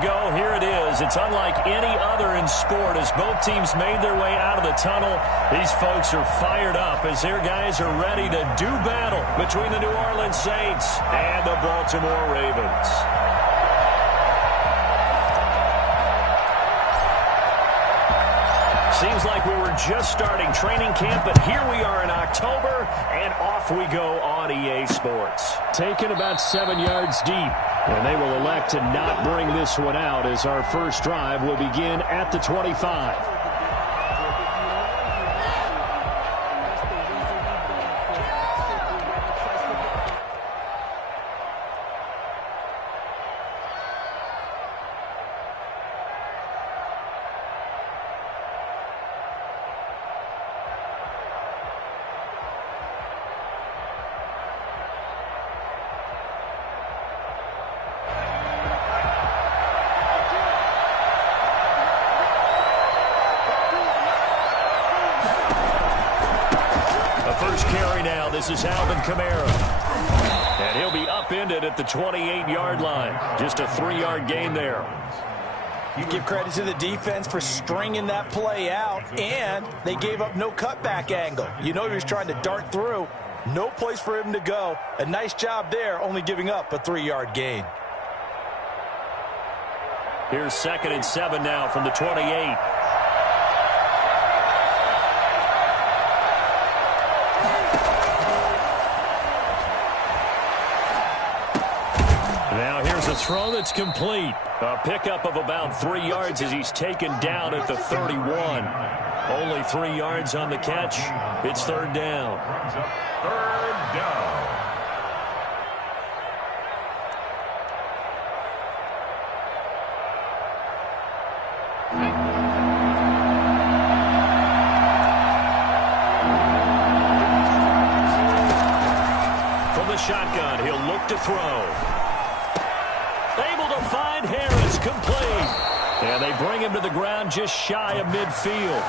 Go. Here it is. It's unlike any other in sport as both teams made their way out of the tunnel. These folks are fired up as their guys are ready to do battle between the New Orleans Saints and the Baltimore Ravens. Seems like we were just starting training camp, but here we are in October, and off we go on EA Sports. Taken about 7 yards deep, and they will elect to not bring this one out as our first drive will begin at the 25. First carry now. This is Alvin Kamara. And he'll be upended at the 28-yard line. Just a 3-yard gain there. You give credit to the defense for stringing that play out, and they gave up no cutback angle. You know he was trying to dart through. No place for him to go. A nice job there, only giving up a 3-yard gain. Here's 2nd and 7 now from the 28. A throw that's complete. A pickup of about 3 yards as he's taken down at the 31. Only 3 yards on the catch. It's 3rd down. 3rd down. From the shotgun, he'll look to throw. Able to find Harris, complete. And they bring him to the ground just shy of midfield.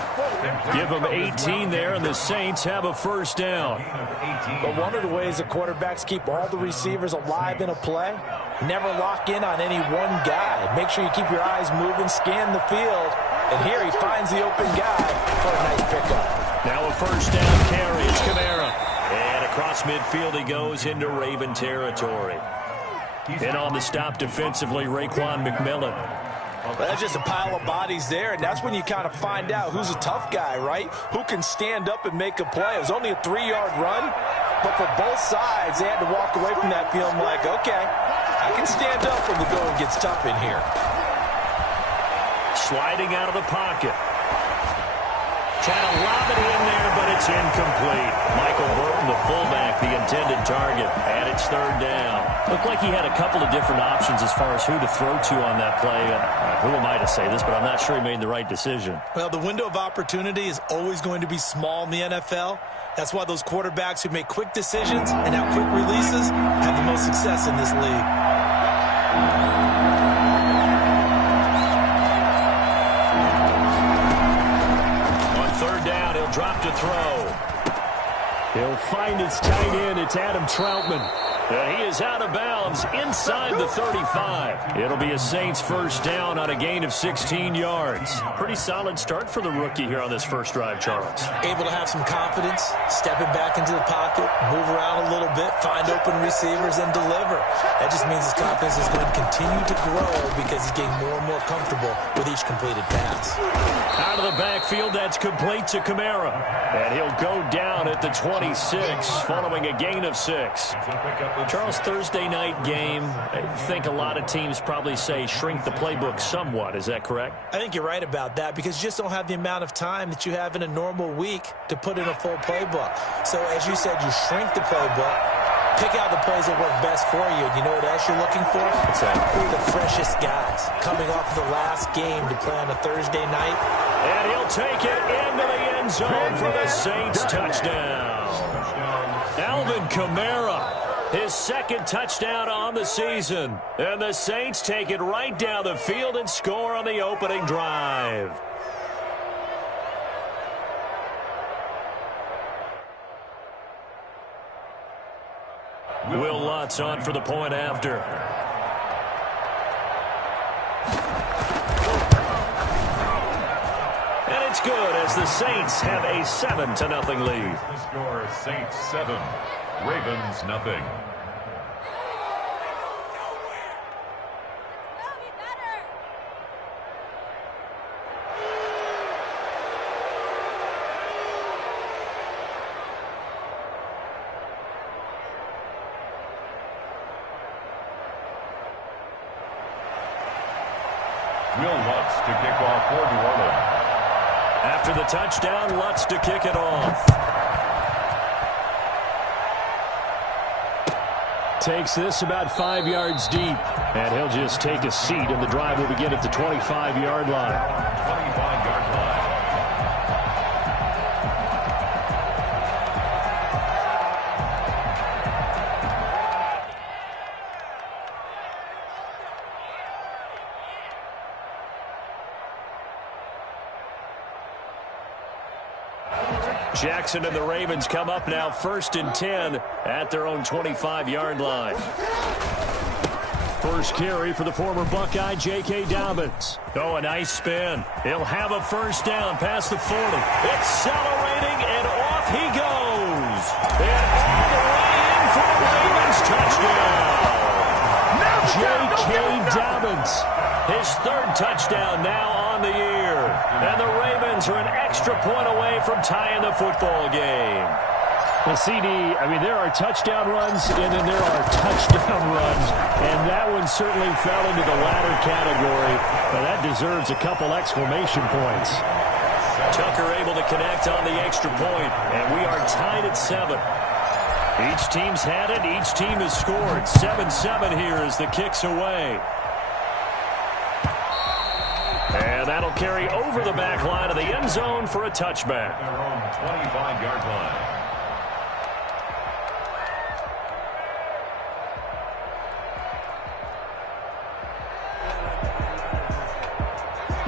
Give him 18 there, and the Saints have a first down. But one of the ways the quarterbacks keep all the receivers alive in a play, never lock in on any one guy. Make sure you keep your eyes moving, scan the field. And here he finds the open guy for a nice pickup. Now a first down carry. It's Kamara. And across midfield he goes into Raven territory. And on the stop defensively, Raekwon McMillan. Well, that's just a pile of bodies there, and that's when you kind of find out who's a tough guy, right? Who can stand up and make a play. It was only a 3-yard run, but for both sides, they had to walk away from that feeling like, okay, I can stand up when the going gets tough in here. Sliding out of the pocket. Trying to lob it in there, but it's incomplete. Michael Burton, the fullback, the intended target, and it's 3rd down. Looked like he had a couple of different options as far as who to throw to on that play. Who am I to say this, but I'm not sure he made the right decision. Well, the window of opportunity is always going to be small in the NFL. That's why those quarterbacks who make quick decisions and have quick releases have the most success in this league. Drop to throw. He'll find his tight end. It's Adam Troutman. And he is out of bounds inside the 35. It'll be a Saints first down on a gain of 16 yards. Pretty solid start for the rookie here on this first drive, Charles. Able to have some confidence, stepping back into the pocket, move around a little bit, find open receivers, and deliver. That just means his confidence is going to continue to grow because he's getting more and more comfortable with each completed pass. Out of the backfield, that's complete to Kamara. And he'll go down at the 26 following a gain of 6. Charles, Thursday night game, I think a lot of teams probably say shrink the playbook somewhat. Is that correct? I think you're right about that because you just don't have the amount of time that you have in a normal week to put in a full playbook. So as you said, you shrink the playbook, pick out the plays that work best for you. You know what else you're looking for? What's that? The freshest guys coming off of the last game to play on a Thursday night. And he'll take it into the end zone for the Saints touchdown. Alvin Kamara. His 2nd touchdown on the season. And the Saints take it right down the field and score on the opening drive. Will Lutz on for the point after. it's good as the Saints have a 7-0 lead. The score, Saints 7, Ravens nothing. Will Lutz to kick off for New Orleans. After the touchdown, Lutz to kick it off. Takes this about 5 yards deep. And he'll just take a seat, and the drive will begin at the 25-yard line. 25-yard line. Jackson and the Ravens come up now 1st and 10 at their own 25-yard line. First carry for the former Buckeye, J.K. Dobbins. Oh, a nice spin. He'll have a first down past the 40. Accelerating, and off he goes. And all the way in for the Ravens touchdown. J.K. Dobbins, his 3rd touchdown now on the year. And the Ravens are an extra point away from tying the football game. Well, CD, I mean, there are touchdown runs, and then there are touchdown runs, and that one certainly fell into the latter category. Well, that deserves a couple exclamation points. Tucker able to connect on the extra point, and we are tied at 7. Each team's had it. Each team has scored. 7-7 here as the kick's away. And that'll carry over the back line of the end zone for a touchback. Their own 25-yard line.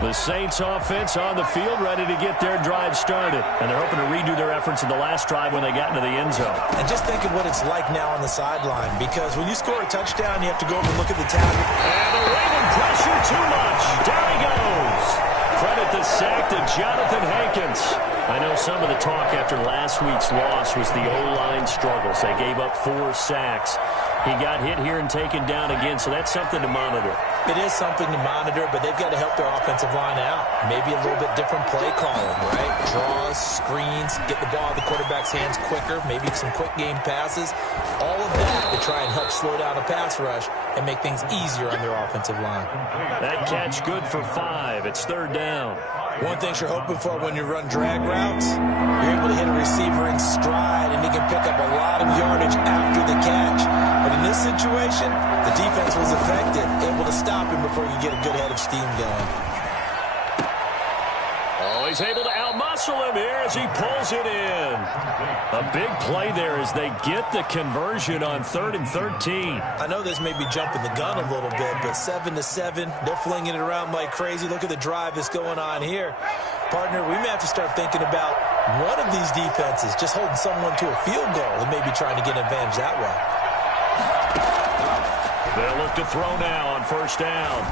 The Saints offense on the field, ready to get their drive started. And they're hoping to redo their efforts in the last drive when they got into the end zone. And just think of what it's like now on the sideline, because when you score a touchdown, you have to go over and look at the tablet. And the Raven pressure too much. Down he goes. Credit the sack to Jonathan Hankins. I know some of the talk after last week's loss was the O-line struggles. They gave up 4 sacks. He got hit here and taken down again, so that's something to monitor. It is something to monitor, but they've got to help their offensive line out. Maybe a little bit different play calling, right? Draws, screens, get the ball in the quarterback's hands quicker, maybe some quick game passes. All of that to try and help slow down a pass rush and make things easier on their offensive line. That catch good for 5. It's 3rd down. One thing you're hoping for when you run drag routes, you're able to hit a receiver in stride, and he can pick up a lot of yardage after the catch. But in this situation, the defense was effective, able to stop him before you get a good head of steam going. Oh, he's able to outmuscle him here as he pulls it in. A big play there as they get the conversion on 3rd and 13. I know this may be jumping the gun a little bit, but 7-7, they're flinging it around like crazy. Look at the drive that's going on here. Partner, we may have to start thinking about one of these defenses just holding someone to a field goal and maybe trying to get an advantage that way. They'll look to throw now on 1st down.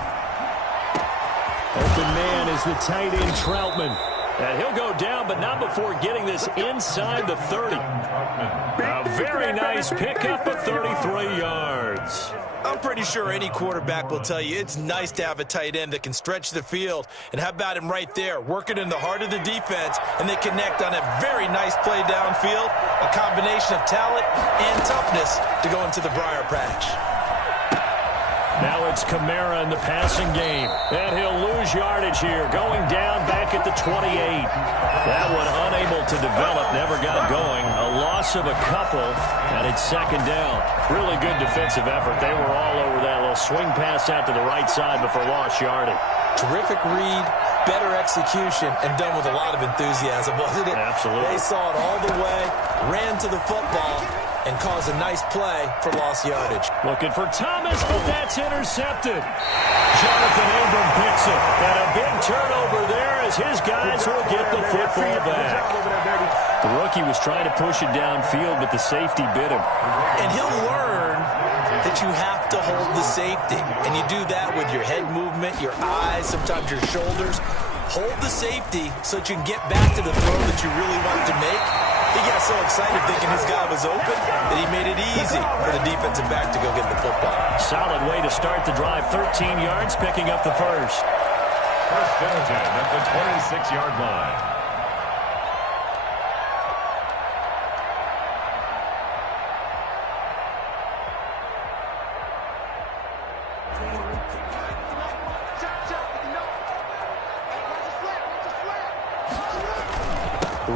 Open man is the tight end, Troutman. And he'll go down, but not before getting this inside the 30. A very nice pickup of 33 yards. I'm pretty sure any quarterback will tell you it's nice to have a tight end that can stretch the field. And how about him right there, working in the heart of the defense, and they connect on a very nice play downfield, a combination of talent and toughness to go into the briar patch. Now it's Kamara in the passing game. And he'll lose yardage here, going down back at the 28. That one unable to develop, never got going. A loss of a couple, and it's 2nd down. Really good defensive effort. They were all over that little swing pass out to the right side before lost yardage. Terrific read, better execution, and done with a lot of enthusiasm, wasn't it? Absolutely. They saw it all the way, ran to the football, and caused a nice play for lost yardage. Looking for Thomas, but that's intercepted. Jonathan Abram picks it. And a big turnover there as his guys will get the football back. The rookie was trying to push it downfield, but the safety bit him. And he'll learn that you have to hold the safety. And you do that with your head movement, your eyes, sometimes your shoulders. hold the safety so that you can get back to the throw that you really want to make. He got so excited thinking his guy was open that he made it easy for the defensive back to go get the football. Solid way to start the drive. 13 yards, picking up the first. First down at the 26-yard line.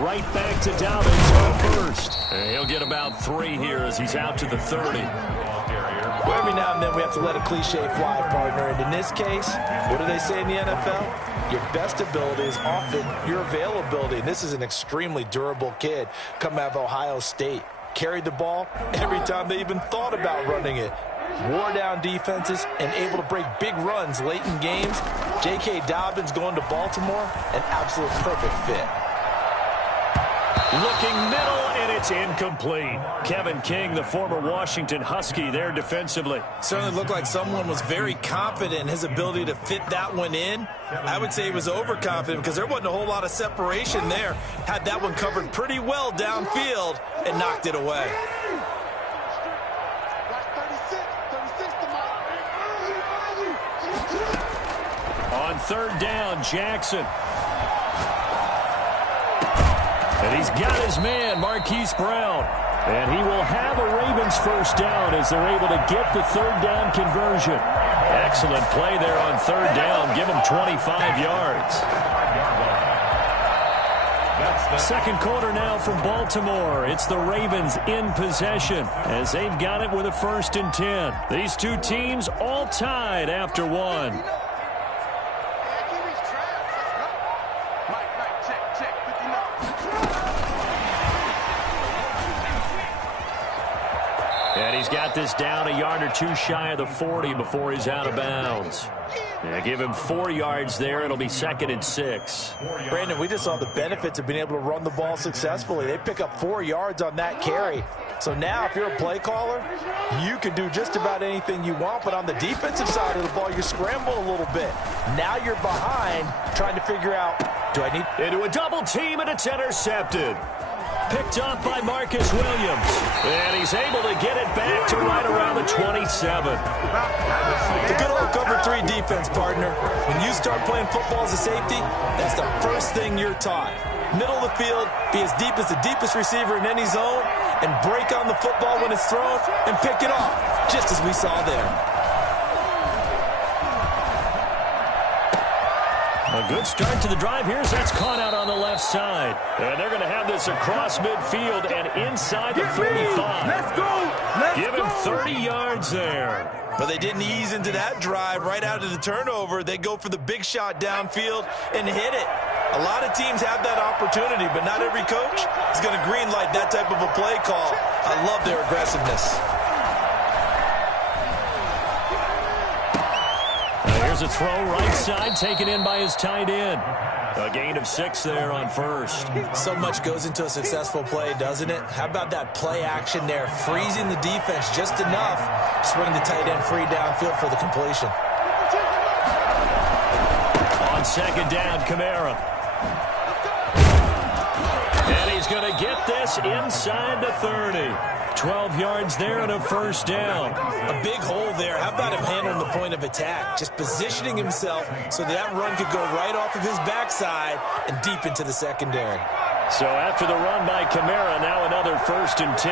Right back to Dobbins on first. And he'll get about 3 here as he's out to the 30. Well, every now and then we have to let a cliche fly, partner. And in this case, what do they say in the NFL? Your best ability is often your availability. And this is an extremely durable kid coming out of Ohio State. Carried the ball every time they even thought about running it. Wore down defenses and able to break big runs late in games. J.K. Dobbins going to Baltimore, an absolute perfect fit. Looking middle, and it's incomplete. Kevin King, the former Washington Husky, there defensively. Certainly looked like someone was very confident in his ability to fit that one in. I would say he was overconfident because there wasn't a whole lot of separation there. Had that one covered pretty well downfield and knocked it away. On third down, Jackson. And he's got his man, Marquise Brown. And he will have a Ravens first down as they're able to get the third down conversion. Excellent play there on third down. Give him 25 yards. Second quarter now from Baltimore. It's the Ravens in possession as they've got it with a 1st and 10. These two teams all tied after one. And he's got this down a yard or two shy of the 40 before he's out of bounds. Yeah, give him 4 yards there. It'll be 2nd and 6. Brandon, we just saw the benefits of being able to run the ball successfully. They pick up 4 yards on that carry. So now if you're a play caller, you can do just about anything you want. But on the defensive side of the ball, you're scrambling a little bit. Now you're behind trying to figure out, do I need... Into a double team, and it's intercepted. Picked off by Marcus Williams. And he's able to get it back to right around the 27. The good old cover 3 defense, partner. When you start playing football as a safety, that's the first thing you're taught. Middle of the field, be as deep as the deepest receiver in any zone, and break on the football when it's thrown and pick it off, just as we saw there. A good start to the drive here as that's caught out on the left side. And they're going to have this across midfield and inside the 35. Let's go! Give him 30 yards there. But they didn't ease into that drive right out of the turnover. They go for the big shot downfield and hit it. A lot of teams have that opportunity, but not every coach is going to green light that type of a play call. I love their aggressiveness. Here's a throw right side, taken in by his tight end. A gain of 6 there on first. So much goes into a successful play, doesn't it? How about that play action there? Freezing the defense just enough to swing the tight end free downfield for the completion. On second down, Kamara. And he's going to get this inside the 30. 12 yards there and a first down. A big hole there. How about him handling the point of attack? Just positioning himself so that run could go right off of his backside and deep into the secondary. So after the run by Kamara, now another 1st and 10.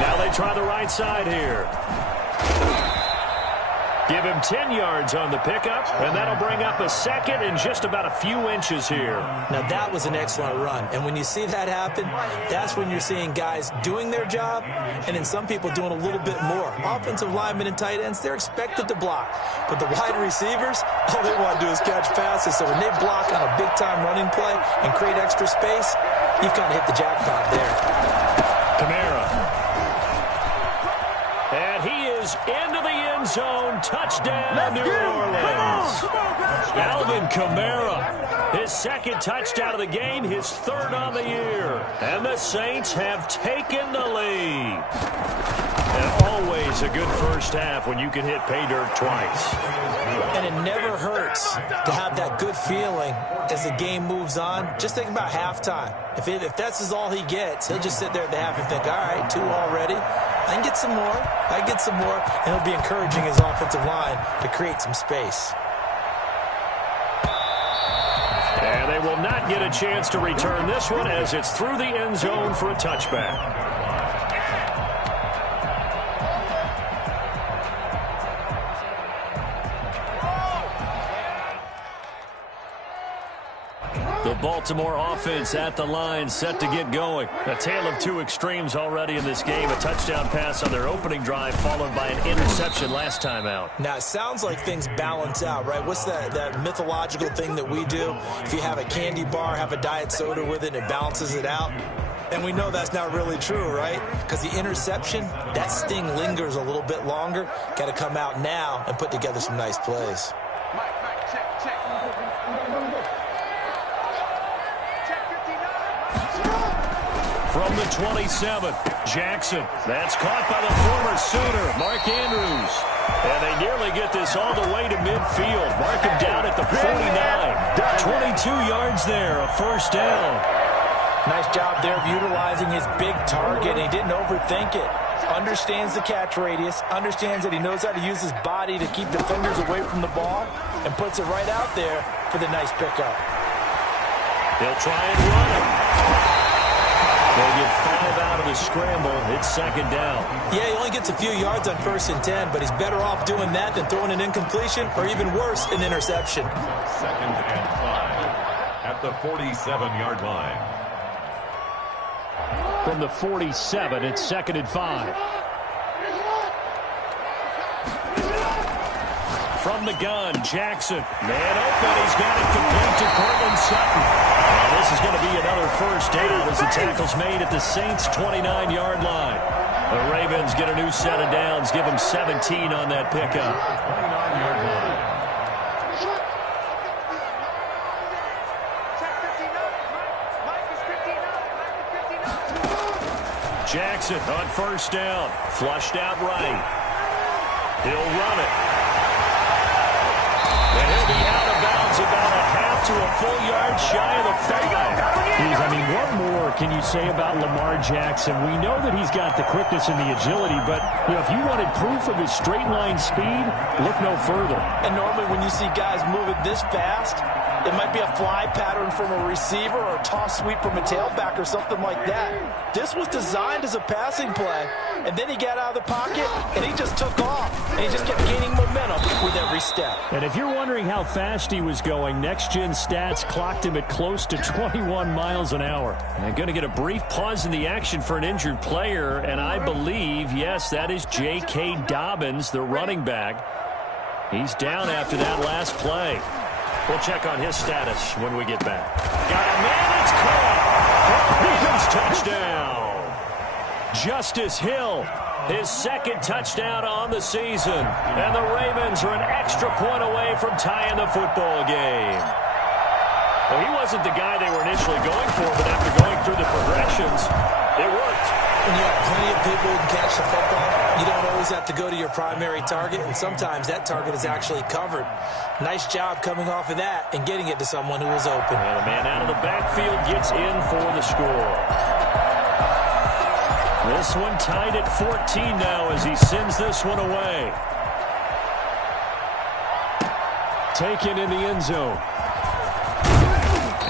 Now they try the right side here. Give him 10 yards on the pickup, and that'll bring up a 2nd and just about a few inches here. Now that was an excellent run, and when you see that happen, that's when you're seeing guys doing their job, and then some people doing a little bit more. Offensive linemen and tight ends, they're expected to block, but the wide receivers, all they want to do is catch passes. So when they block on a big-time running play and create extra space, you've kind of hit the jackpot there. Kamara. And he is into the end zone. Touchdown, New Orleans. Alvin Kamara, his 2nd touchdown of the game, his 3rd on the year. And the Saints have taken the lead. And always a good first half when you can hit pay dirt twice. And it never hurt starts to have that good feeling as the game moves on, just think about halftime. If that's all he gets, he'll just sit there at the half and think, all right, 2 already. I can get some more. And he'll be encouraging his offensive line to create some space. And they will not get a chance to return this one as it's through the end zone for a touchback. The Baltimore offense at the line, set to get going. A tale of 2 extremes already in this game. A touchdown pass on their opening drive, followed by an interception last time out. Now, it sounds like things balance out, right? What's that mythological thing that we do? If you have a candy bar, have a diet soda with it, it balances it out. And we know that's not really true, right? Because the interception, that sting lingers a little bit longer. Got to come out now and put together some nice plays. From the 27, Jackson. That's caught by the former Sooner, Mark Andrews. And they nearly get this all the way to midfield. Mark him down at the 49. 22 yards there, a first down. Nice job there of utilizing his big target. He didn't overthink it. Understands the catch radius. Understands that he knows how to use his body to keep defenders away from the ball. And puts it right out there for the nice pickup. They'll try and run it. They'll get 5 out of the scramble. It's second down. Yeah, he only gets a few yards on 1st and 10, but he's better off doing that than throwing an incompletion or even worse, an interception. Second and 5 at the 47-yard line. From the 47, it's 2nd and 5. From the gun, Jackson. Man open. He's got it complete to Cortland Sutton. Now this is going to be another first down as the tackle's made at the Saints' 29-yard line. The Ravens get a new set of downs. Give them 17 on that pickup. 29-yard line. Jackson on first down. Flushed out right. He'll run it. And he'll be out of bounds about a half to a full yard shy of the 5. I mean, what more can you say about Lamar Jackson? We know that he's got the quickness and the agility, but if you wanted proof of his straight line speed, look no further. And normally when you see guys moving this fast, it might be a fly pattern from a receiver or a toss sweep from a tailback or something like that. This was designed as a passing play, and then he got out of the pocket, and he just took off, and he just kept gaining momentum with every step. And if you're wondering how fast he was going, Next Gen Stats clocked him at close to 21 miles an hour. They're going to get a brief pause in the action for an injured player, and I believe, yes, that is J.K. Dobbins, the running back. He's down after that last play. We'll check on his status when we get back. Got a man, it's caught. Ravens touchdown. Justice Hill, his 2nd touchdown on the season. And the Ravens are an extra point away from tying the football game. Well, he wasn't the guy they were initially going for, but after going through the progressions, it worked. When you have plenty of people who can catch the football, you don't always have to go to your primary target, and sometimes that target is actually covered. Nice job coming off of that and getting it to someone who was open. And the man out of the backfield gets in for the score. This one tied at 14 now as he sends this one away. Taken in the end zone.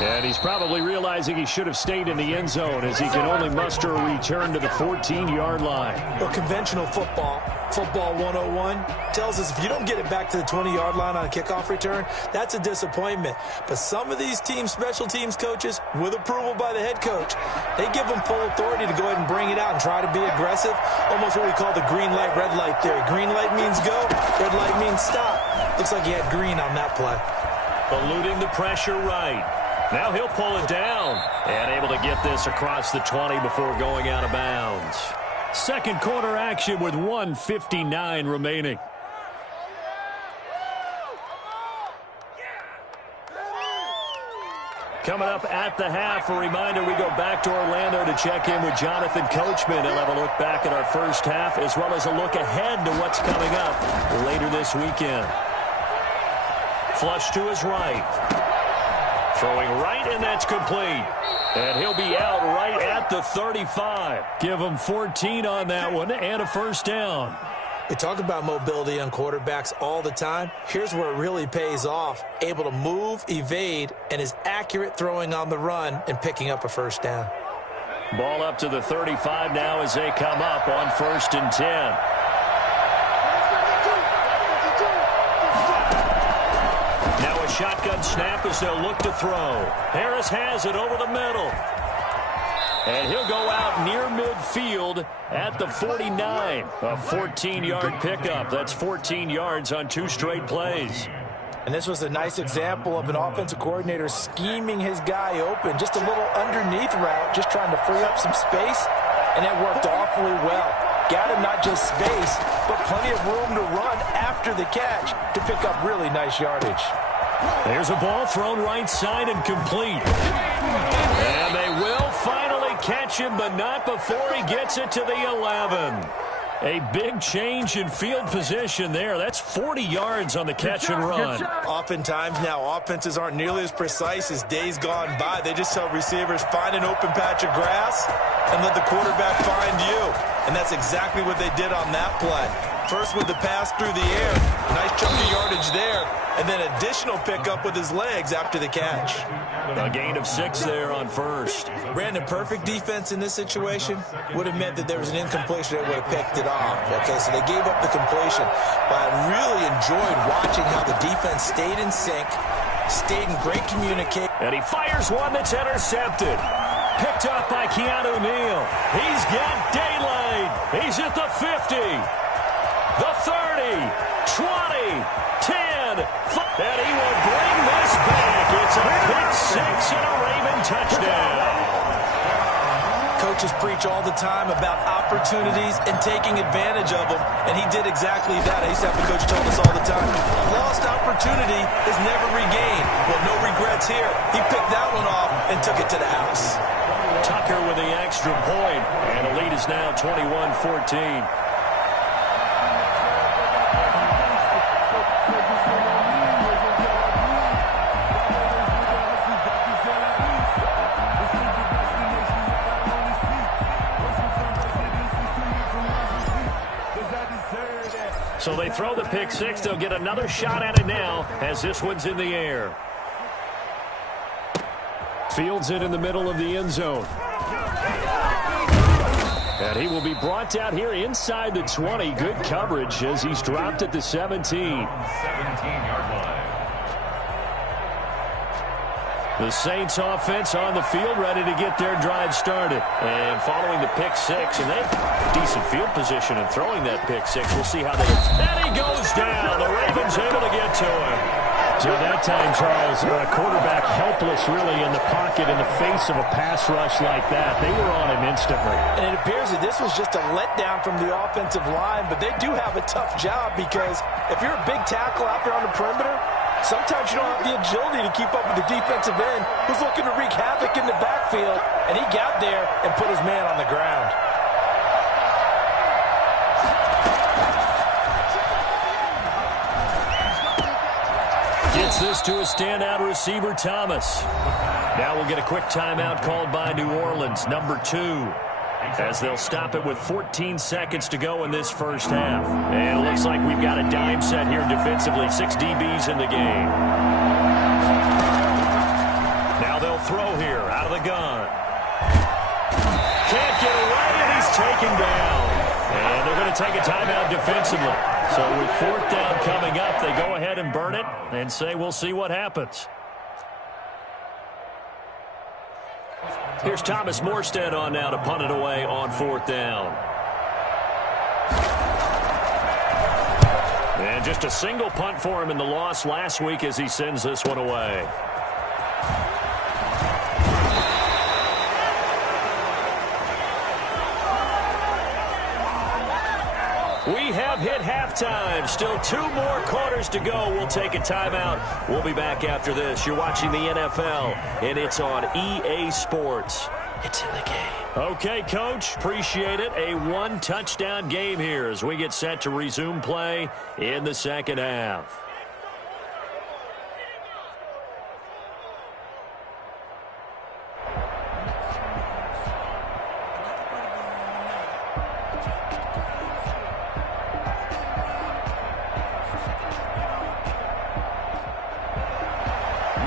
And he's probably realizing he should have stayed in the end zone as he can only muster a return to the 14-yard line. Well, conventional football 101, tells us if you don't get it back to the 20-yard line on a kickoff return, that's a disappointment. But some of these special teams coaches, with approval by the head coach, they give them full authority to go ahead and bring it out and try to be aggressive. Almost what we call the green light, red light theory. Green light means go, red light means stop. Looks like he had green on that play. Eluding the pressure right. Now he'll pull it down and able to get this across the 20 before going out of bounds. Second quarter action with 1:59 remaining. Coming up at the half, a reminder we go back to Orlando to check in with Jonathan Coachman. He'll have a look back at our first half as well as a look ahead to what's coming up later this weekend. flush to his right. Throwing right, and that's complete. And he'll be out right at the 35. Give him 14 on that one and a first down. We talk about mobility on quarterbacks all the time. Here's where it really pays off. Able to move, evade, and is accurate throwing on the run and picking up a first down. Ball up to the 35 now as they come up on 1st and 10. Now a shotgun snap as they'll look to throw. Harris has it over the middle. And he'll go out near midfield at the 49. A 14-yard pickup. That's 14 yards on 2 straight plays. And this was a nice example of an offensive coordinator scheming his guy open. Just a little underneath route, just trying to free up some space. And it worked awfully well. Got him not just space, but plenty of room to run after the catch to pick up really nice yardage. There's a ball thrown right side and complete. And they will finally catch him, but not before he gets it to the 11. A big change in field position there. That's 40 yards on the catch and run. Oftentimes now, offenses aren't nearly as precise as days gone by. They just tell receivers, find an open patch of grass and let the quarterback find you. And that's exactly what they did on that play. First with the pass through the air. Nice chunk of yardage there. And then additional pickup with his legs after the catch. A gain of 6 there on first. Brandon, perfect defense in this situation would have meant that there was an incompletion that would have picked it off. Okay, so they gave up the completion. But I really enjoyed watching how the defense stayed in sync, stayed in great communication. And he fires one that's intercepted. Picked up by Keanu Neal. He's got daylight. He's at the 50. The 30, 20, 10, 5, and he will bring this back. It's a pick 6 and a Raven touchdown. Coaches preach all the time about opportunities and taking advantage of them, and he did exactly that. I used to have a coach telling us all the time, a lost opportunity is never regained. Well, no regrets here. He picked that one off and took it to the house. Tucker with the extra point, and the lead is now 21-14. So they throw the pick 6. They'll get another shot at it now as this one's in the air. Fields it in the middle of the end zone. And he will be brought down here inside the 20. Good coverage as he's dropped at the 17. 17-yard line. The Saints offense on the field, ready to get their drive started. And following the pick 6, and they have decent field position in throwing that pick 6. We'll see how they... And he goes down. The Ravens able to get to him. So that time, Charles, quarterback helpless really in the pocket in the face of a pass rush like that. They were on him instantly. And it appears that this was just a letdown from the offensive line, but they do have a tough job because if you're a big tackle out there on the perimeter, sometimes you don't have the agility to keep up with the defensive end who's looking to wreak havoc in the backfield, and he got there and put his man on the ground. Gets this to a standout receiver, Thomas. Now we'll get a quick timeout called by New Orleans, number 2. As they'll stop it with 14 seconds to go in this first half. And it looks like we've got a dime set here defensively. 6 DBs in the game. Now they'll throw here out of the gun. Can't get away, and he's taken down. And they're going to take a timeout defensively. So with 4th down coming up, they go ahead and burn it and say we'll see what happens. Here's Thomas Morstead on now to punt it away on 4th down. And just a single punt for him in the loss last week as he sends this one away. We have hit halftime. Still 2 more quarters to go. We'll take a timeout. We'll be back after this. You're watching the NFL, and it's on EA Sports. It's in the game. Okay, Coach. Appreciate it. A 1-touchdown game here as we get set to resume play in the second half.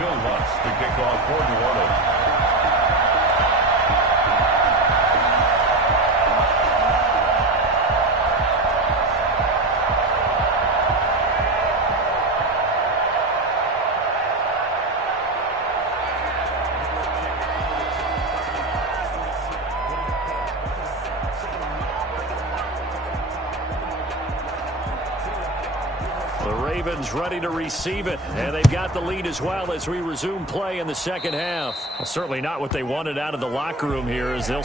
Bill Lutz to kick off for New Orleans. Ready to receive it, and they've got the lead as well as we resume play in the second half. Well, certainly not what they wanted out of the locker room here, as they'll...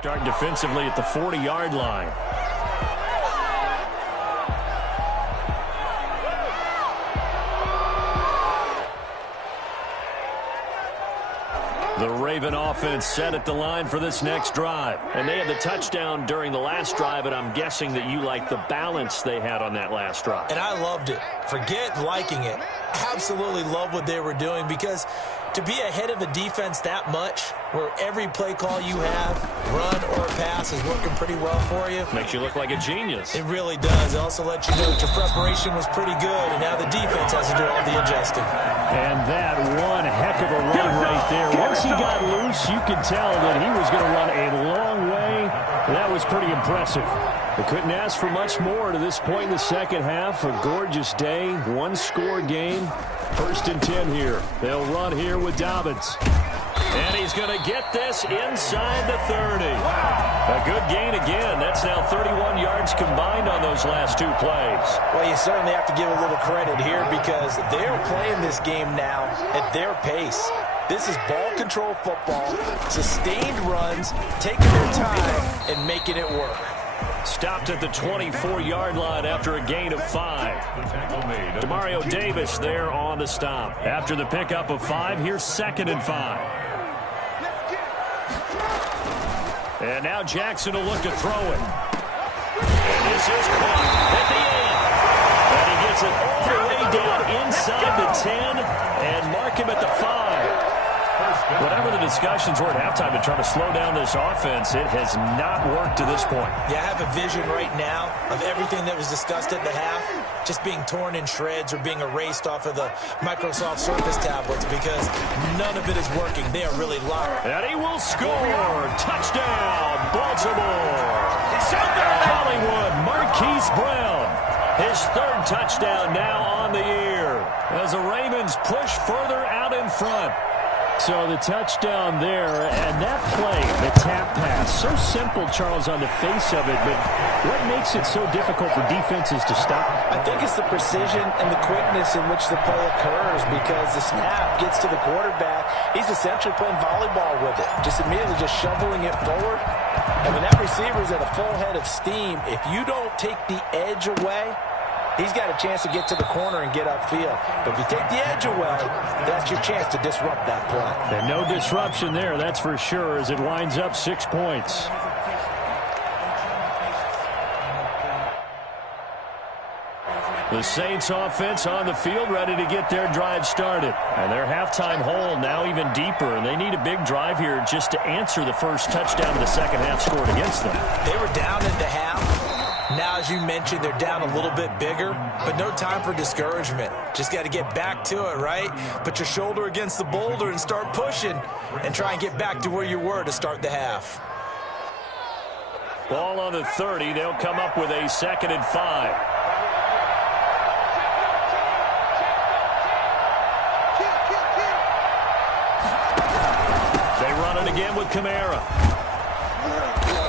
Start defensively at the 40-yard line. The Raven offense set at the line for this next drive. And they had the touchdown during the last drive, and I'm guessing that you like the balance they had on that last drive. And I loved it. Forget liking it. Absolutely love what they were doing, because to be ahead of a defense that much, where every play call you have, run or pass, is working pretty well for you. Makes you look like a genius. It really does. It also lets you know that your preparation was pretty good, and now the defense has to do all the adjusting. And that one heck of a run right there. Once he got loose, you could tell that he was going to run a long way. That was pretty impressive. They couldn't ask for much more to this point in the second half. A gorgeous day, one-score game. 1st and 10 here. They'll run here with Dobbins. And he's going to get this inside the 30. A good gain again. That's now 31 yards combined on those last two plays. Well, you certainly have to give a little credit here, because they're playing this game now at their pace. This is ball control football, sustained runs, taking their time, and making it work. Stopped at the 24-yard line after a gain of 5. Demario Davis there on the stop. After the pickup of 5, here's 2nd and 5. And now Jackson will look to throw it. And this is caught at the 8. And he gets it all the way down inside the 10 and mark him at the 5. Whatever the discussions were at halftime to try to slow down this offense, it has not worked to this point. Yeah, I have a vision right now of everything that was discussed at the half just being torn in shreds or being erased off of the Microsoft Surface tablets because none of it is working. They are really locked. And he will score. Touchdown, Baltimore. Hollywood Marquise Brown. His 3rd touchdown now on the year as the Ravens push further out in front. So the touchdown there, and that play, the tap pass, so simple, Charles, on the face of it, but what makes it so difficult for defenses to stop? I think it's the precision and the quickness in which the play occurs because the snap gets to the quarterback. He's essentially playing volleyball with it, just immediately just shoveling it forward. And when that receiver's at a full head of steam, if you don't take the edge away, he's got a chance to get to the corner and get upfield. But if you take the edge away, that's your chance to disrupt that play. And no disruption there, that's for sure, as it winds up 6 points. The Saints offense on the field ready to get their drive started. And their halftime hole now even deeper. And they need a big drive here just to answer the first touchdown of the second half scored against them. They were down at the half. Now, as you mentioned, they're down a little bit bigger, but no time for discouragement. Just got to get back to it, right? Put your shoulder against the boulder and start pushing and try and get back to where you were to start the half. Ball on the 30. They'll come up with a 2nd and 5. They run it again with Kamara.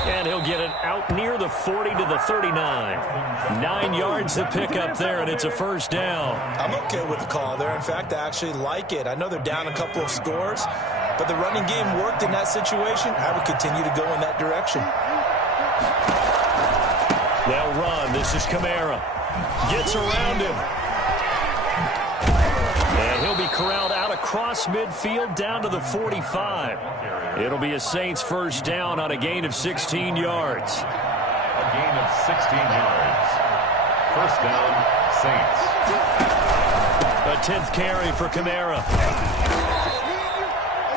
And he'll get it out near the 40 to the 39. 9 yards to pick up there, and it's a first down. I'm okay with the call there. In fact, I actually like it. I know they're down a couple of scores, but the running game worked in that situation. I would continue to go in that direction. They'll run. This is Kamara. Gets around him. And he'll be corralled out across midfield down to the 45. It'll be a Saints first down on a gain of 16 yards. A gain of 16 yards. First down, Saints. A 10th carry for Kamara.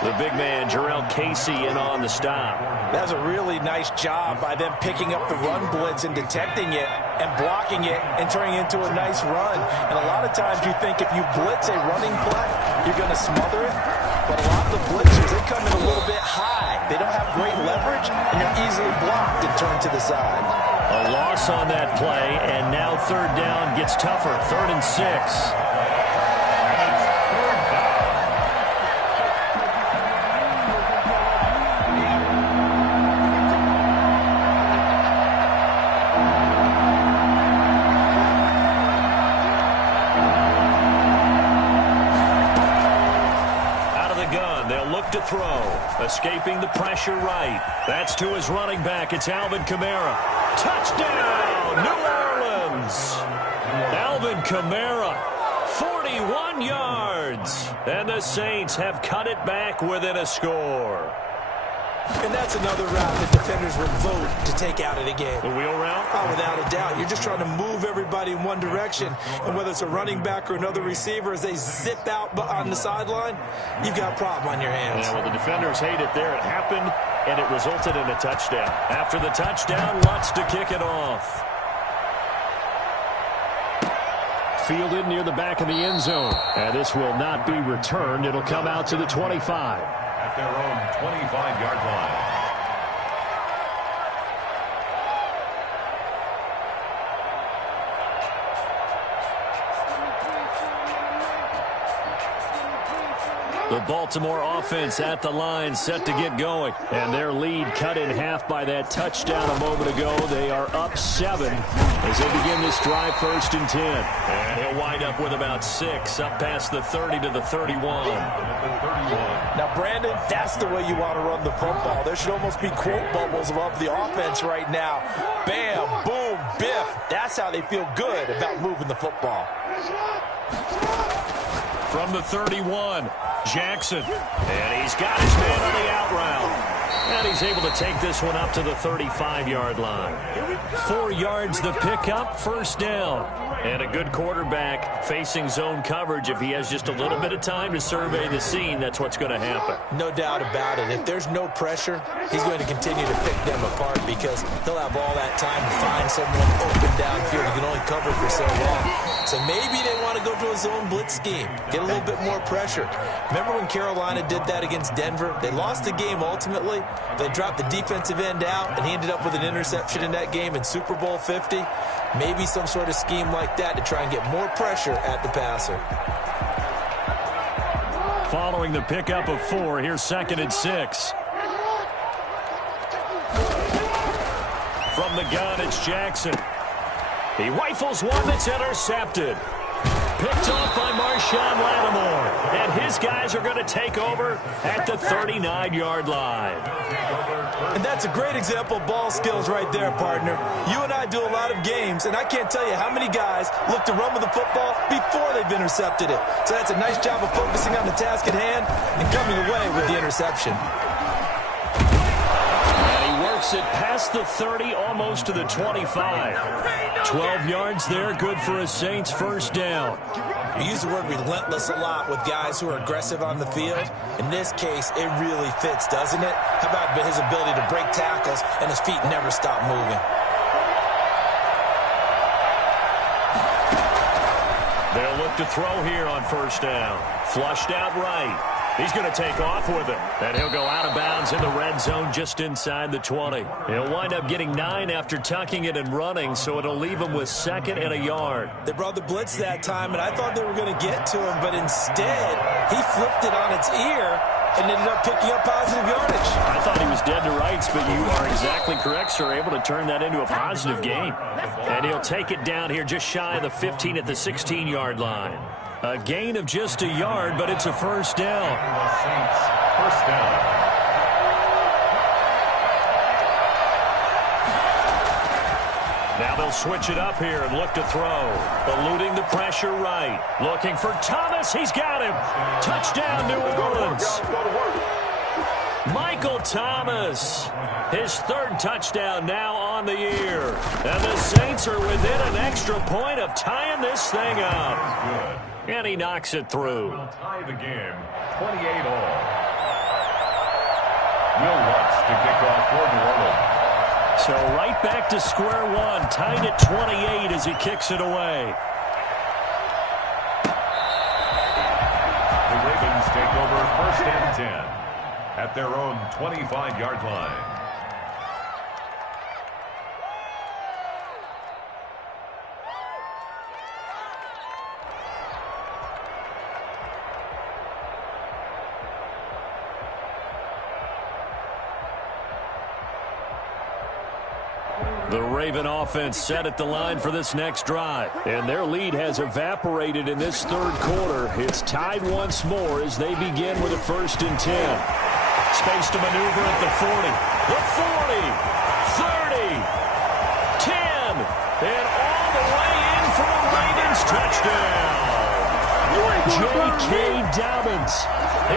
The big man, Jarrell Casey, in on the stop. That was a really nice job by them picking up the run blitz and detecting it and blocking it and turning it into a nice run. And a lot of times you think if you blitz a running play, you're going to smother it. But a lot of the blitzers, they come in a little bit high. They don't have great leverage, and they're easily blocked and turned to the side. A loss on that play, and now 3rd down gets tougher. 3rd and 6. To throw, escaping the pressure right. That's to his running back. It's Alvin Kamara. Touchdown, New Orleans. Alvin Kamara, 41 yards. And the Saints have cut it back within a score. And that's another route that defenders would vote to take out of the game. The wheel route? Oh, without a doubt. You're just trying to move everybody in one direction. And whether it's a running back or another receiver, as they zip out on the sideline, you've got a problem on your hands. Yeah, well, the defenders hate it there. It happened, and it resulted in a touchdown. After the touchdown, Lutz to kick it off. Fielded near the back of the end zone. And this will not be returned. It'll come out to the 25. At their own 25-yard line. The The Baltimore offense at the line, set to get going. And their lead cut in half by that touchdown a moment ago. They are up 7 as they begin this drive, 1st and 10. And he'll wind up with about 6, up past the 30 to the 31. Now, Brandon, that's the way you want to run the football. There should almost be quote bubbles above the offense right now. Bam, boom, biff. That's how they feel good about moving the football. From the 31, Jackson. And he's got his man on the out route. And he's able to take this one up to the 35-yard line. 4 yards the pickup, 1st down. And a good quarterback facing zone coverage. If he has just a little bit of time to survey the scene, that's what's going to happen. No doubt about it. If there's no pressure, he's going to continue to pick them apart because he'll have all that time to find someone open downfield. He can only cover for so long. So maybe they want to go to a zone blitz scheme, get a little bit more pressure. Remember when Carolina did that against Denver? They lost the game ultimately. They dropped the defensive end out, and he ended up with an interception in that game in Super Bowl 50. Maybe some sort of scheme like that to try and get more pressure at the passer. Following the pickup of 4, here's 2nd and 6. From the gun, it's Jackson. He rifles one that's intercepted. Picked off by Marshawn Lattimore. And his guys are going to take over at the 39-yard line. And that's a great example of ball skills right there, partner. You and I do a lot of games, and I can't tell you how many guys look to run with the football before they've intercepted it. So that's a nice job of focusing on the task at hand and coming away with the interception. It past the 30, almost to the 25. 12 yards there, good for a Saints 1st down. We use the word relentless a lot with guys who are aggressive on the field. In this case, it really fits, doesn't it? How about his ability to break tackles and his feet never stop moving? They'll look to throw here on 1st down. Flushed out right. He's going to take off with it. And he'll go out of bounds in the red zone just inside the 20. He'll wind up getting 9 after tucking it and running, so it'll leave him with 2nd and a yard. They brought the blitz that time, and I thought they were going to get to him, but instead, he flipped it on its ear and ended up picking up positive yardage. I thought he was dead to rights, but you are exactly correct, sir. Able to turn that into a positive gain. And he'll take it down here just shy of the 15 at the 16-yard line. A gain of just a yard, but it's a 1st down. Saints, 1st down. Now they'll switch it up here and look to throw. Eluding the pressure right. Looking for Thomas. He's got him. Touchdown, New Orleans. Michael Thomas. His 3rd touchdown now on the year. And the Saints are within an extra point of tying this thing up. And he knocks it through. Will tie the game, 28 all. Will Lutz to kick off for New Orleans. So right back to square one, tied at 28 as he kicks it away. The Ravens take over 1st and 10 at their own 25-yard line. The Raven offense set at the line for this next drive. And their lead has evaporated in this 3rd quarter. It's tied once more as they begin with a 1st and 10. Space to maneuver at the 40. The 40. 30. 10. And all the way in for a Ravens touchdown. J.K. Dobbins.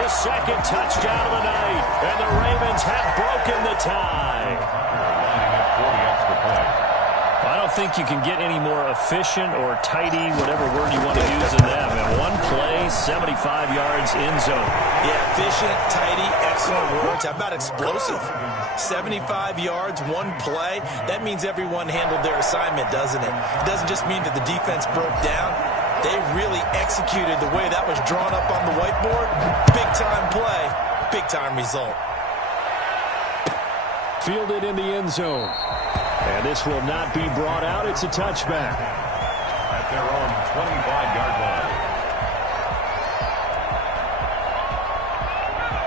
His 2nd touchdown of the night. And the Ravens have broken the tie. I don't think you can get any more efficient or tidy, whatever word you want to use in that. Man, one play, 75 yards in zone. Yeah, efficient, tidy, excellent words. How about explosive? 75 yards, one play. That means everyone handled their assignment, doesn't it? It doesn't just mean that the defense broke down. They really executed the way that was drawn up on the whiteboard. Big-time play, big-time result. Fielded in the end zone. And this will not be brought out. It's a touchback. At their own 25-yard line.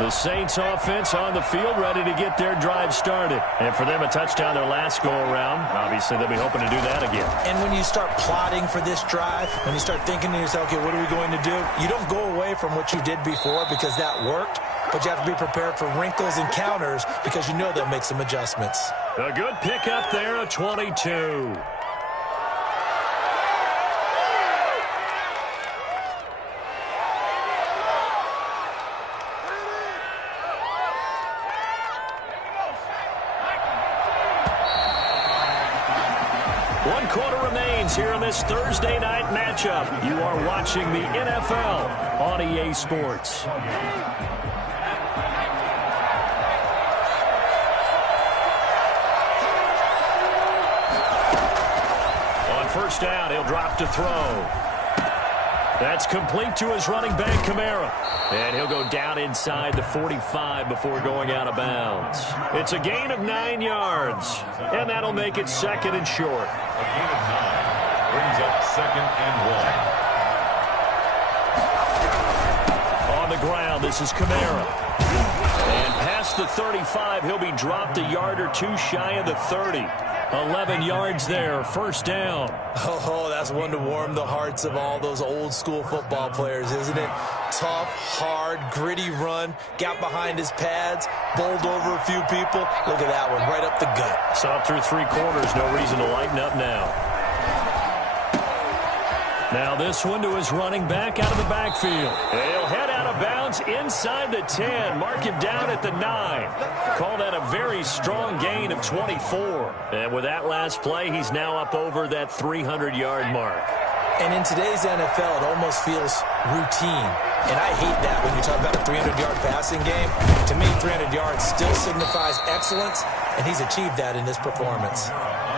The Saints offense on the field, ready to get their drive started. And for them, a touchdown their last go-around. Obviously, they'll be hoping to do that again. And when you start plotting for this drive, when you start thinking to yourself, okay, what are we going to do? You don't go away from what you did before because that worked, but you have to be prepared for wrinkles and counters because you know they'll make some adjustments. A good pickup there, a 22. One quarter remains here in this Thursday night matchup. You are watching the NFL on EA Sports. On first down, he'll drop to throw. That's complete to his running back, Kamara. And he'll go down inside the 45 before going out of bounds. It's a gain of 9 yards, and that'll make it second and short. A gain of 9 brings up second and 1. On the ground, this is Kamara. And past the 35, he'll be dropped a yard or two shy of the 30. 11 yards there, first down. Oh, that's one to warm the hearts of all those old school football players, isn't it? Tough, hard, gritty run, got behind his pads, bowled over a few people. Look at that one, right up the gut. Saw it through 3 quarters, no reason to lighten up now. Now this one to his running back out of the backfield. He'll head out of bounds inside the 10. Mark him down at the 9. Call that a very strong gain of 24. And with that last play, he's now up over that 300-yard mark. And in today's NFL, it almost feels routine. And I hate that when you talk about a 300-yard passing game. To me, 300 yards still signifies excellence, and he's achieved that in this performance.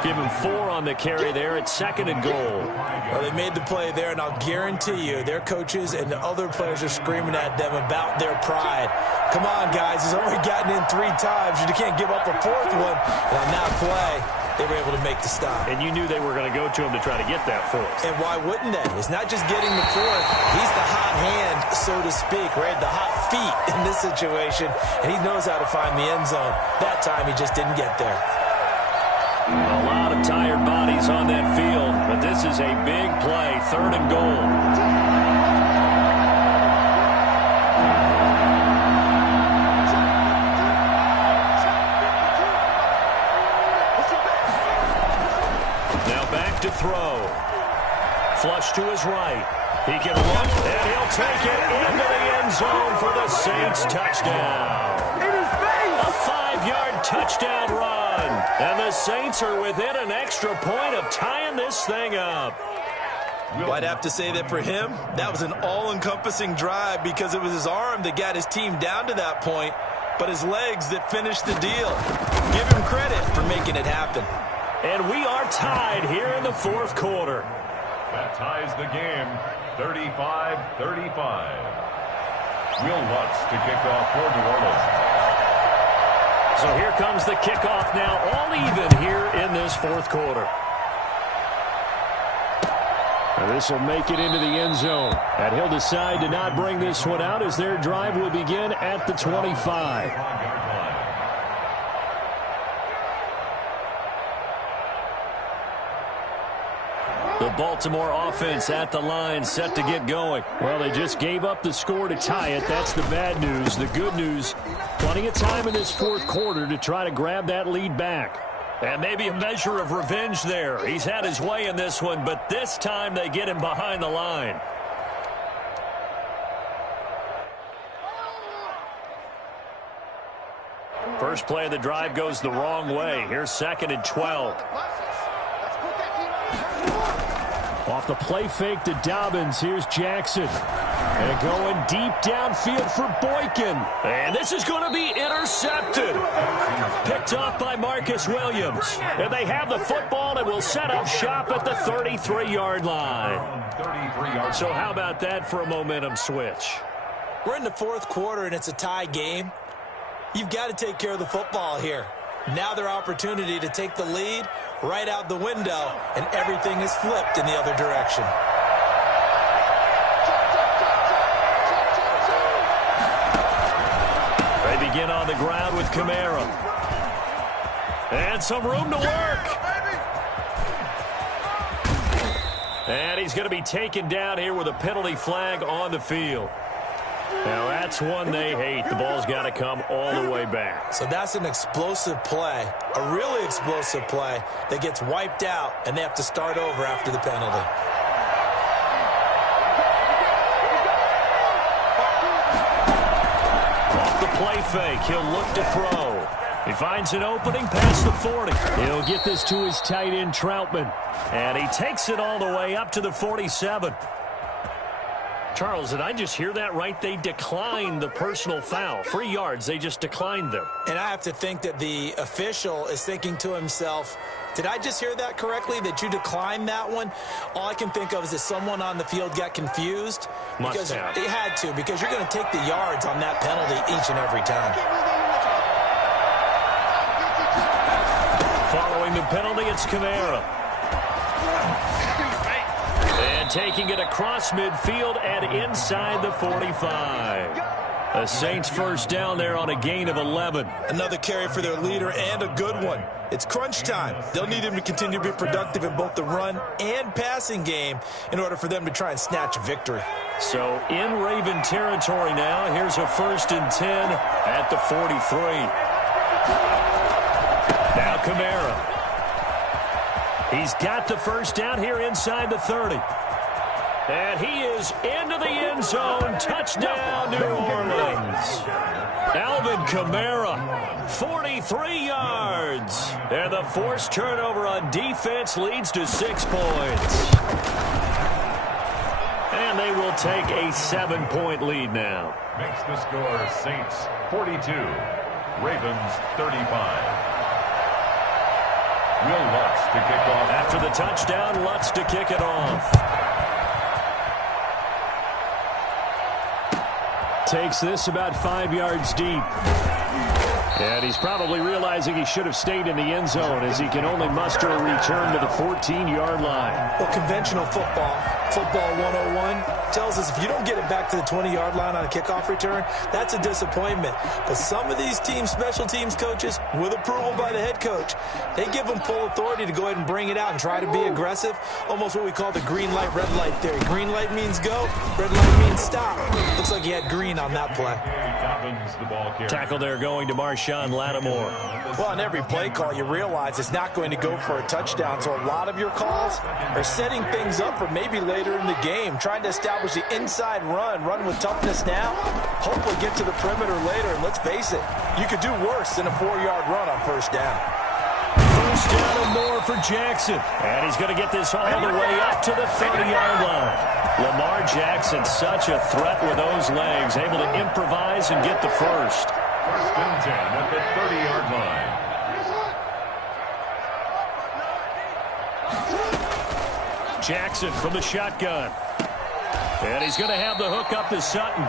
Give him 4 on the carry there at second and goal. Well, they made the play there, and I'll guarantee you their coaches and the other players are screaming at them about their pride. Come on, guys. He's already gotten in 3 times. You can't give up a 4th one. And on that play, they were able to make the stop. And you knew they were going to go to him to try to get that 4th. And why wouldn't they? It's not just getting the 4th. He's the hot hand, so to speak, right? The hot feet in this situation. And he knows how to find the end zone. That time, he just didn't get there. A lot of tired bodies on that field, but this is a big play, 3rd and goal. Now back to throw. Flush to his right. He can run, and he'll take it into the end zone for the Saints touchdown. A 5-yard touchdown run. And the Saints are within an extra point of tying this thing up. Well, I'd have to say that for him, that was an all-encompassing drive because it was his arm that got his team down to that point, but his legs that finished the deal. Give him credit for making it happen. And we are tied here in the 4th quarter. That ties the game, 35-35. Will Lutz to kick off for New Orleans. So here comes the kickoff now, all even here in this 4th quarter. And this will make it into the end zone. And he'll decide to not bring this one out as their drive will begin at the 25. The Baltimore offense at the line, set to get going. Well, they just gave up the score to tie it. That's the bad news. The good news, plenty of time in this 4th quarter to try to grab that lead back. And maybe a measure of revenge there. He's had his way in this one, but this time they get him behind the line. First play of the drive goes the wrong way. Here's 2nd and 12. Off the play fake to Dobbins. Here's Jackson. And going deep downfield for Boykin. And this is going to be intercepted. Picked off by Marcus Williams. And they have the football and will set up shop at the 33-yard line. So how about that for a momentum switch? We're in the 4th quarter, and it's a tie game. You've got to take care of the football here. Now their opportunity to take the lead right out the window, and everything is flipped in the other direction. They begin on the ground with Kamara. And some room to work. And he's going to be taken down here with a penalty flag on the field. Now, that's one they hate. The ball's got to come all the way back. So that's an explosive play, a really explosive play that gets wiped out, and they have to start over after the penalty. Off the play fake, he'll look to throw. He finds an opening past the 40. He'll get this to his tight end, Troutman. And he takes it all the way up to the 47. Charles, did I just hear that right? They declined the personal foul. 3 yards, they just declined them. And I have to think that the official is thinking to himself, did I just hear that correctly, that you declined that one? All I can think of is that someone on the field got confused. Must have. They had to, because you're going to take the yards on that penalty each and every time. Following the penalty, it's Kamara. And taking it across midfield and inside the 45. The Saints first down there on a gain of 11. Another carry for their leader, and a good one. It's crunch time. They'll need him to continue to be productive in both the run and passing game in order for them to try and snatch a victory. So in Raven territory now. Here's a 1st and 10 at the 43. Now Kamara. He's got the first down here inside the 30. And he is into the end zone. Touchdown, New Orleans. Alvin Kamara, 43 yards. And the forced turnover on defense leads to 6 points. And they will take a 7-point lead now. Makes the score Saints 42, Ravens 35. Will Lutz to kick off. After the touchdown, Lutz to kick it off. Takes this about 5 yards deep. And he's probably realizing he should have stayed in the end zone as he can only muster a return to the 14-yard line. Well, conventional football 101, tells us if you don't get it back to the 20-yard line on a kickoff return, that's a disappointment. But some of these teams, special teams coaches, with approval by the head coach, they give them full authority to go ahead and bring it out and try to be aggressive. Almost what we call the green light, red light theory. Green light means go, red light means stop. Looks like he had green on that play. Tackle there going to Marshawn Lattimore. Well, on every play call, you realize it's not going to go for a touchdown. So a lot of your calls are setting things up for maybe later in the game, trying to establish the inside run with toughness now, hopefully get to the perimeter later. And let's face it, you could do worse than a 4-yard run on first down. First down and more for Jackson. And he's going to get this all the way up to the 30-yard line. Lamar Jackson, such a threat with those legs, able to improvise and get the first. First and 10 at the 30-yard line. Jackson from the shotgun. And he's going to have the hook up to Sutton.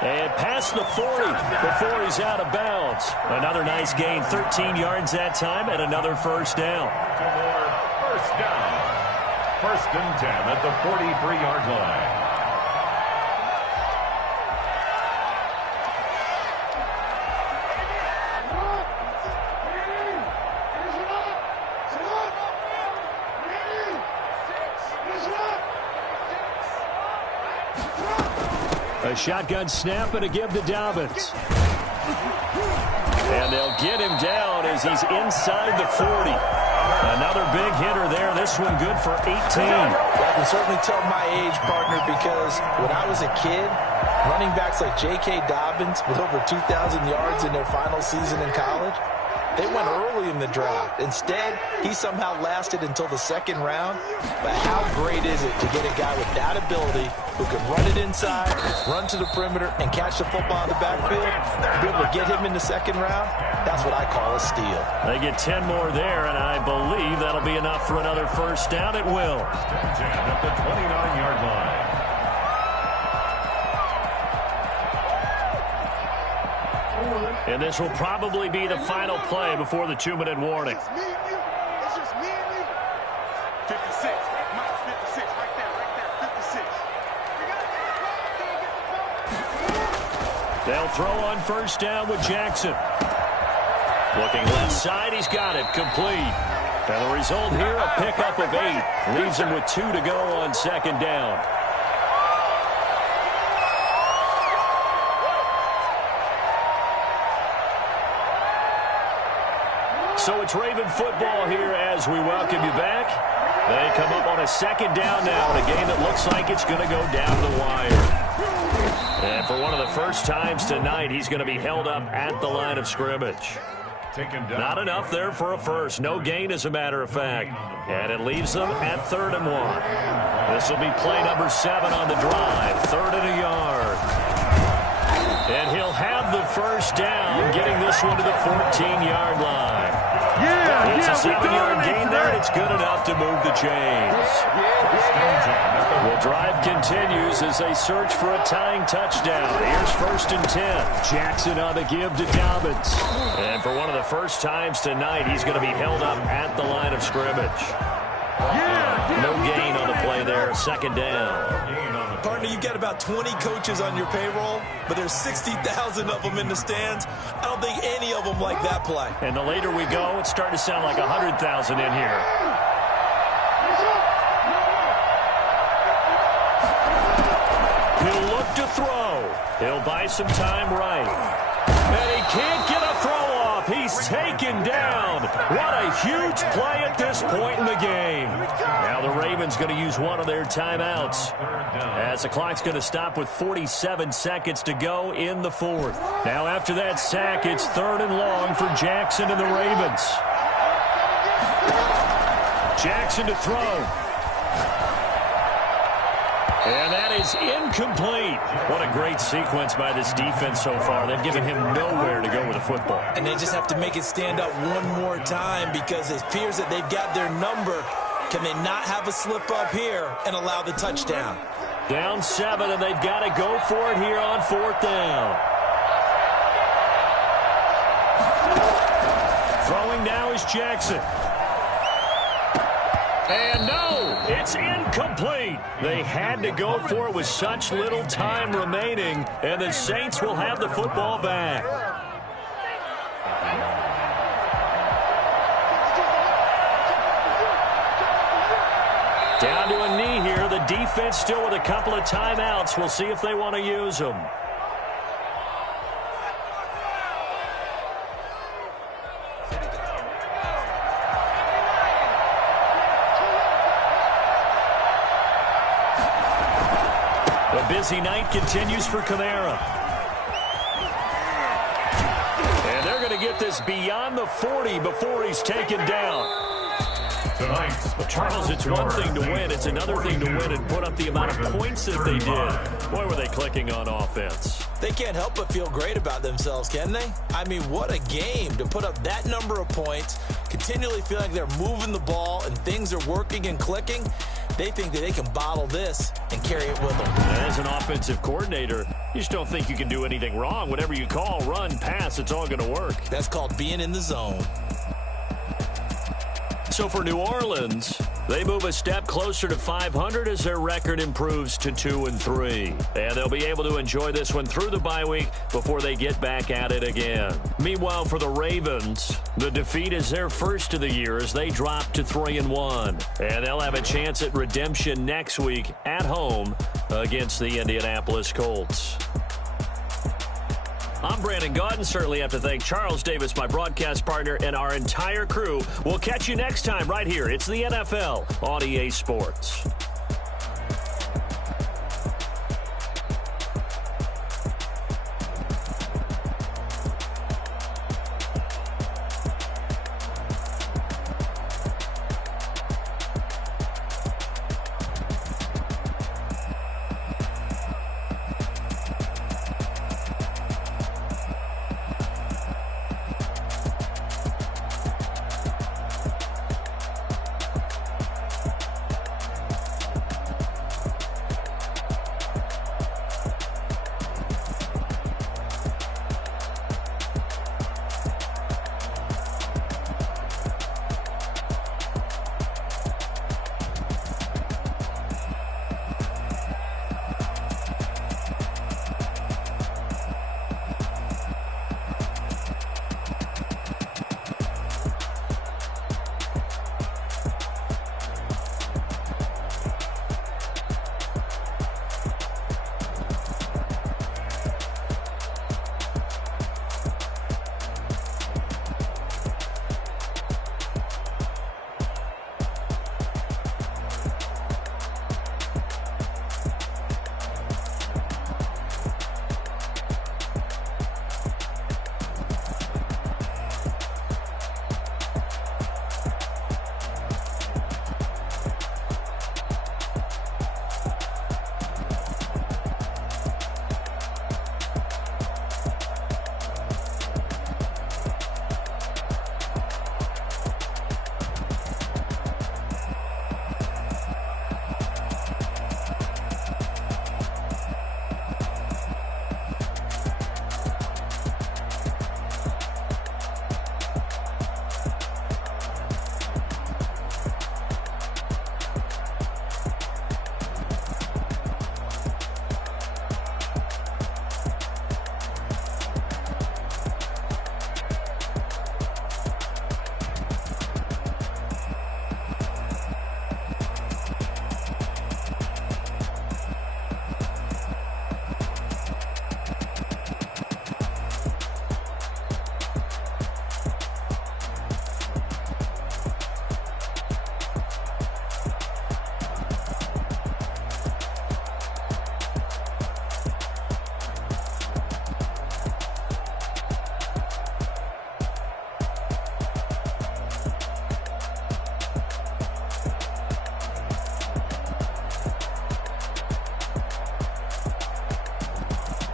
And past the 40 before he's out of bounds. Another nice gain, 13 yards that time, and another first down. Two more first down. First and 10 at the 43-yard line. A shotgun snap and a give to Dobbins. And they'll get him down as he's inside the 40. Another big hitter there. This one good for 18. I can certainly tell my age, partner, because when I was a kid, running backs like J.K. Dobbins with over 2,000 yards in their final season in college, they went early in the draft. Instead, he somehow lasted until the second round. But how great is it to get a guy with that ability who can run it inside, run to the perimeter, and catch the football in the backfield? Be able to get him in the second round, that's what I call a steal. They get 10 more there, and I believe that'll be enough for another first down. It will. First and 10 at the 29-yard line. And this will probably be the final play before the 2-minute warning. It's just me and you. 56. Minus 56. Right there. 56. They'll throw on first down with Jackson. Looking left side, he's got it, complete. And the result here, a pickup of 8. Leaves him with 2 to go on second down. So it's Raven football here as we welcome you back. They come up on a second down now in a game that looks like it's going to go down the wire. And for one of the first times tonight, he's going to be held up at the line of scrimmage. Not enough there for a first. No gain, as a matter of fact. And it leaves them at 3rd and 1. This will be play number 7 on the drive. 3rd and a yard. And he'll have the first down, getting this one to the 14-yard line. Yeah, it's a 7-yard gain there, and it's good enough to move the chains. The drive continues as they search for a tying touchdown. Here's 1st and 10. Jackson on the give to Dobbins. And for one of the first times tonight, he's going to be held up at the line of scrimmage. No gain on the play there, 2nd down. Partner, you've got about 20 coaches on your payroll, but there's 60,000 of them in the stands. I don't think any of them like that play. And the later we go, it's starting to sound like 100,000 in here. He'll look to throw. He'll buy some time right. And he can't get a throw off. He's taken down. What a huge play at this point in the game. Now the Ravens going to use one of their timeouts, as the clock's going to stop with 47 seconds to go in the 4th. Now after that sack, it's 3rd and long for Jackson and the Ravens. Jackson to throw. And that is incomplete. What a great sequence by this defense so far. They've given him nowhere to go with the football. And they just have to make it stand up one more time, because it appears that they've got their number. Can they not have a slip up here and allow the touchdown? Down 7, and they've got to go for it here on 4th down. Throwing now is Jackson. And no, it's incomplete. They had to go for it with such little time remaining, and the Saints will have the football back. Down to a knee here. The defense still with a couple of timeouts. We'll see if they want to use them. The busy night continues for Kamara. And they're going to get this beyond the 40 before he's taken down. Charles, it's one thing to win. It's another thing to win and put up the amount of points that they did. Boy, were they clicking on offense. They can't help but feel great about themselves, can they? I mean, what a game to put up that number of points, continually feel like they're moving the ball and things are working and clicking. They think that they can bottle this and carry it with them. As an offensive coordinator, you just don't think you can do anything wrong. Whatever you call, run, pass, it's all going to work. That's called being in the zone. So for New Orleans, they move a step closer to 500 as their record improves to 2-3. And they'll be able to enjoy this one through the bye week before they get back at it again. Meanwhile, for the Ravens, the defeat is their first of the year as they drop to 3-1. And they'll have a chance at redemption next week at home against the Indianapolis Colts. I'm Brandon Gaudin. Certainly have to thank Charles Davis, my broadcast partner, and our entire crew. We'll catch you next time right here. It's the NFL on EA Sports.